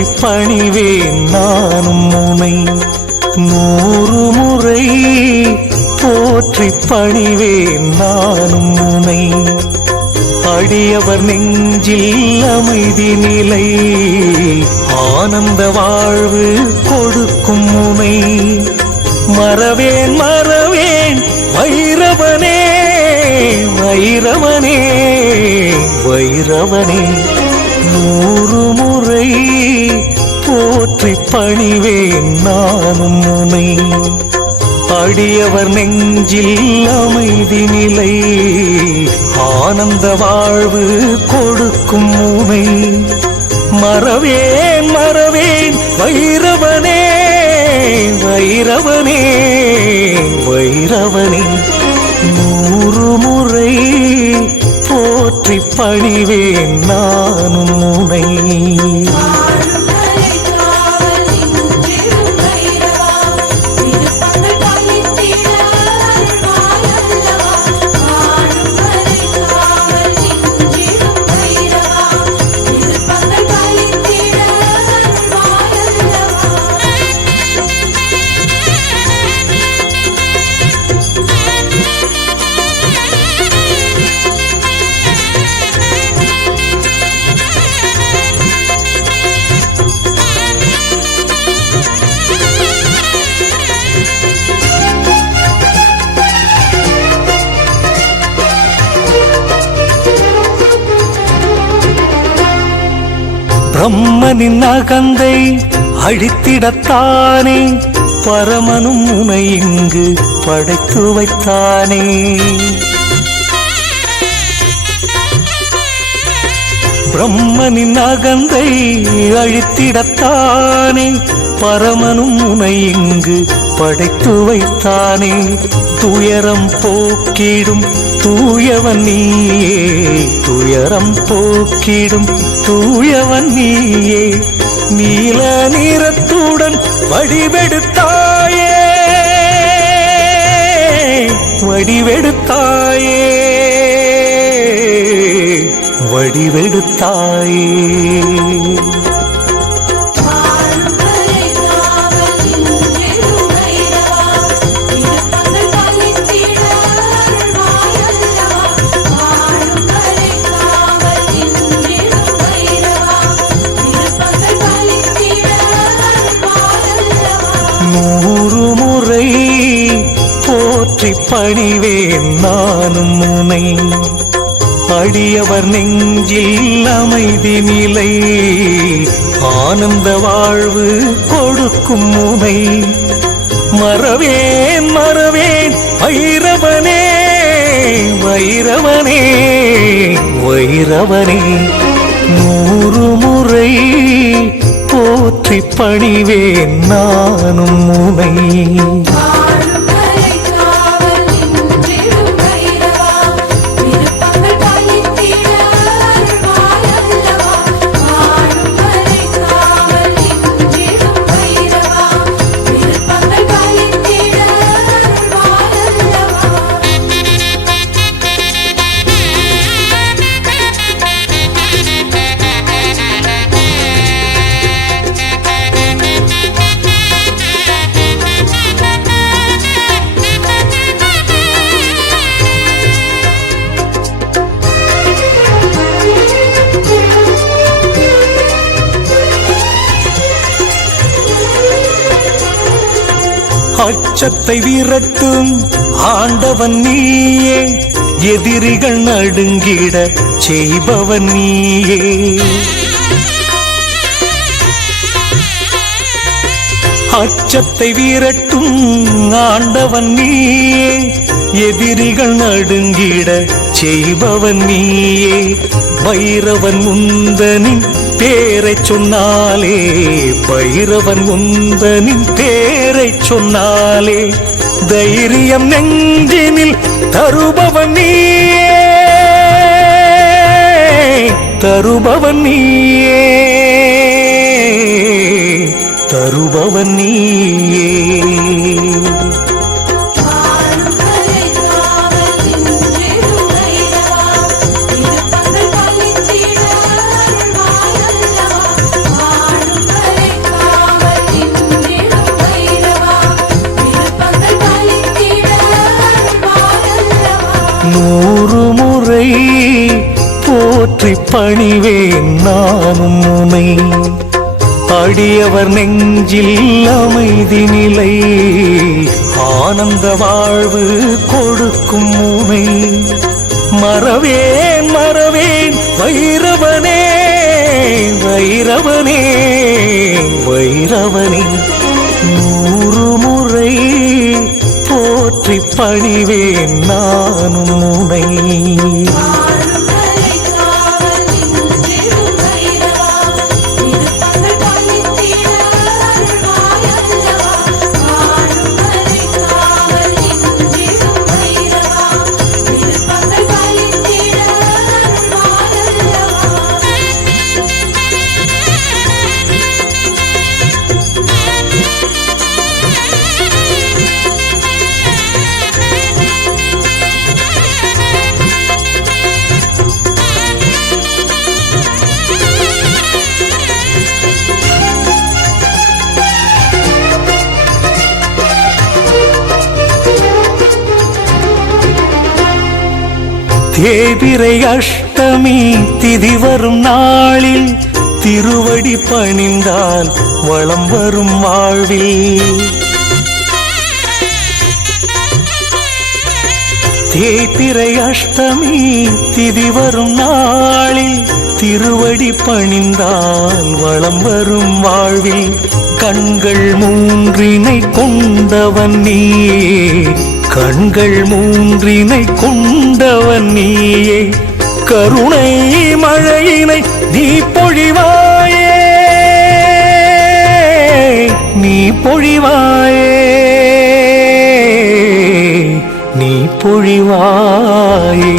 போற்றி பணிவேன் நானும் உனை 100 முறை போற்றி பணிவேன் நானும் உனை அடியவர் நெஞ்சில் அமைதி நிலை ஆனந்த வாழ்வு கொடுக்கும் உனை மறவேன் மறவேன் வைரவனே வைரவனே வைரவனே 100 முறை போற்றி பணிவேன் நானும் உனை அடியவர் நெஞ்சில் அமைதி நிலை ஆனந்த வாழ்வு கொடுக்கும் உனை மறவேன் மறவேன் வைரவனே வைரவனே வைரவனே 100 முறை போற்றி பணிவேன் நானும் உனை பிரம்மனின் அகந்தை அழித்திடத்தானே பரமனும் உனை இங்கு படைத்து வைத்தானே பிரம்மனின் அகந்தை அழித்திடத்தானே பரமனும் உனை இங்கு படைத்து வைத்தானே துயரம் போக்கிடும் தூயவன் நீயே துயரம் போக்கிடும் தூயவன் நீயே நீல நிறத்துடன் வடிவெடுத்தாயே வடிவெடுத்தாயே வடிவெடுத்தாயே போற்றி பணிவேன் நானும் உனை அடியவர் நெஞ்சில் அமைதி நிலை ஆனந்த வாழ்வு கொடுக்கும் உனை மறவேன் மறவேன் வைரவனே வைரவனே வைரவனே 100 முறை போற்றி பணிவேன் நானும் உனை அச்சத்தை விரட்டும் ஆண்டவன் நீயே எதிரிகள் நடுங்கிட செய்பவன் நீயே அச்சத்தை விரட்டும் ஆண்டவன் நீயே எதிரிகள் நடுங்கிட செய்பவன் நீயே பைரவன் உந்தனின் பேரை சொன்னாலே பைரவன் உந்தனின் பேரை சொன்னாலே தைரியம் நெஞ்சினில் தருபவன் நீயே தருபவன் நீயே தருபவன் நீயே பணிவேன் நானும் உனை. அடியவர் நெஞ்சில் அமைதி நிலை ஆனந்த வாழ்வு கொடுக்கும் உனை. மறவேன் மறவேன் வைரவனே வைரவனே வைரவனே. 100 முறை போற்றி பணிவேன் நானும் உனை. தேய்பிறை அஷ்டமி திதி வரும் நாளில் திருவடி பணிந்தால் வளம் வரும் வாழ்வில். தேய்பிறை அஷ்டமி திதி வரும் நாளில் திருவடி பணிந்தால் வளம் வரும் வாழ்வில். கண்கள் 3 கொண்டவன் நீயே கண்கள் 3 கொண்டவன் நீயே. கருணை மழையினை நீ பொழிவாயே நீ பொழிவாயே நீ பொழிவாயே.